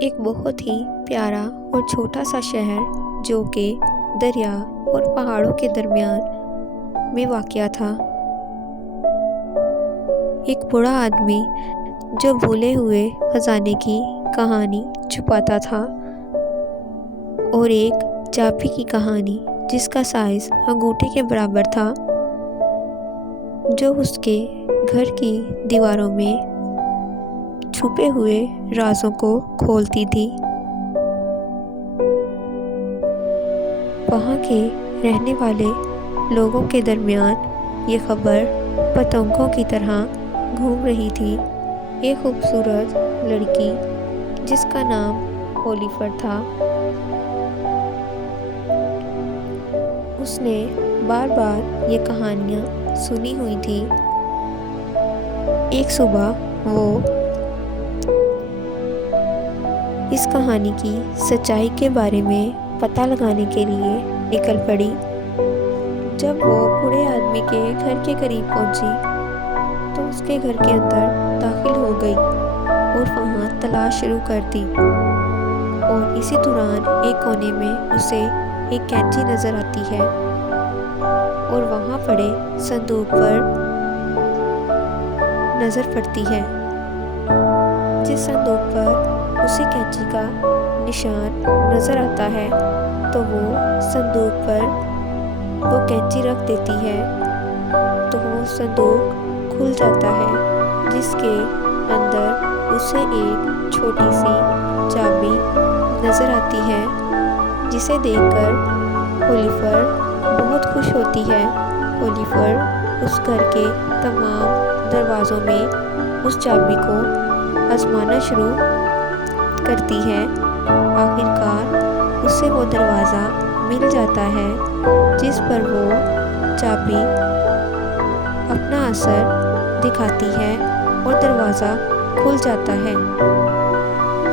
ایک بہت ہی پیارا اور چھوٹا سا شہر جو کہ دریا اور پہاڑوں کے درمیان میں واقع تھا۔ ایک بوڑھا آدمی جو بھولے ہوئے خزانے کی کہانی چھپاتا تھا، اور ایک چابی کی کہانی جس کا سائز انگوٹھے کے برابر تھا، جو اس کے گھر کی دیواروں میں چھپے ہوئے رازوں کو کھولتی تھی۔ وہاں کے رہنے والے لوگوں کے درمیان یہ خبر پتنگوں کی طرح گھوم رہی تھی۔ ایک خوبصورت لڑکی جس کا نام اولیفر تھا، اس نے بار بار یہ کہانیاں سنی ہوئی تھی۔ ایک صبح وہ اس کہانی کی سچائی کے بارے میں پتہ لگانے کے لیے نکل پڑی۔ جب وہ بوڑھے آدمی کے گھر کے قریب پہنچی تو اس کے گھر کے اندر داخل ہو گئی اور وہاں تلاش شروع کر دی، اور اسی دوران ایک کونے میں اسے ایک کینچی نظر آتی ہے، اور وہاں پڑے صندوق پر نظر پڑتی ہے، جس صندوق پر اسے کینچی کا نشان نظر آتا ہے۔ تو وہ صندوق پر وہ کینچی رکھ دیتی ہے، تو وہ صندوق کھل جاتا ہے، جس کے اندر اسے ایک چھوٹی سی چابی نظر آتی ہے، جسے دیکھ کر اولیفر بہت خوش ہوتی ہے۔ اولیفر اس گھر کے تمام دروازوں میں اس چابی کو آزمانا شروع کرتی ہے۔ آخرکار اسے وہ دروازہ مل جاتا ہے جس پر وہ چابی اپنا اثر دکھاتی ہے، اور دروازہ کھل جاتا ہے۔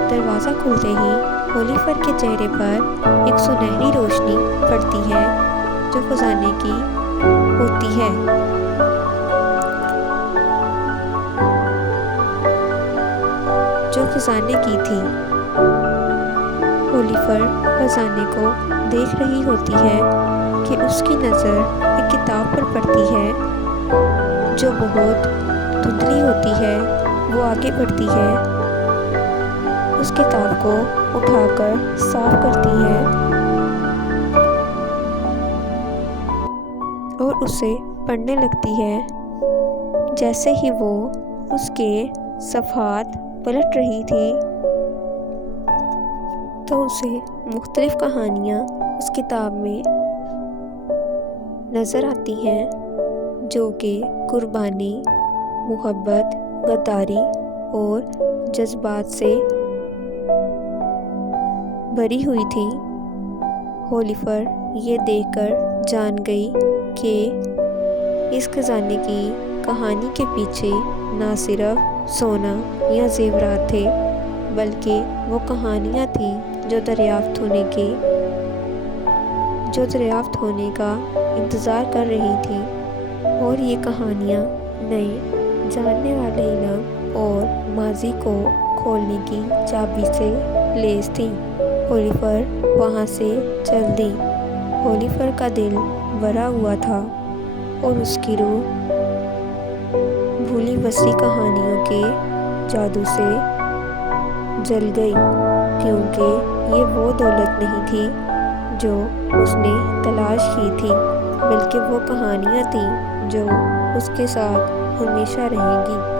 دروازہ کھلتے ہی اولیفر کے چہرے پر ایک سنہری روشنی پڑتی ہے جو خزانے کی ہوتی ہے۔ جو خزانے کی تھی۔ اولیفر خزانے کو دیکھ رہی ہوتی ہے کہ اس کی نظر ایک کتاب پر پڑتی ہے جو بہت دھندلی ہوتی ہے۔ وہ آگے بڑھتی ہے، اس کتاب کو اٹھا کر صاف کرتی ہے اور اسے پڑھنے لگتی ہے۔ جیسے ہی وہ اس کے صفحات پلٹ رہی تھی تو اسے مختلف کہانیاں اس کتاب میں نظر آتی ہیں جو کہ قربانی، محبت، غداری اور جذبات سے بھری ہوئی تھی۔ اولیفر یہ دیکھ کر جان گئی کہ اس خزانے کی کہانی کے پیچھے نہ صرف سونا یا زیورات تھے، بلکہ وہ کہانیاں تھیں جو دریافت ہونے کا انتظار کر رہی تھی، اور یہ کہانیاں نئے جاننے والے علم اور ماضی کو کھولنے کی چابی سے لیس تھیں۔ اولیفر وہاں سے چل دی۔ اولیفر کا دل بھرا ہوا تھا اور اس کی روح بھولی وسیع کہانیوں کے جادو سے جل گئی، کیونکہ یہ وہ دولت نہیں تھی جو اس نے تلاش کی تھی، بلکہ وہ کہانیاں تھیں جو اس کے ساتھ ہمیشہ رہیں گی۔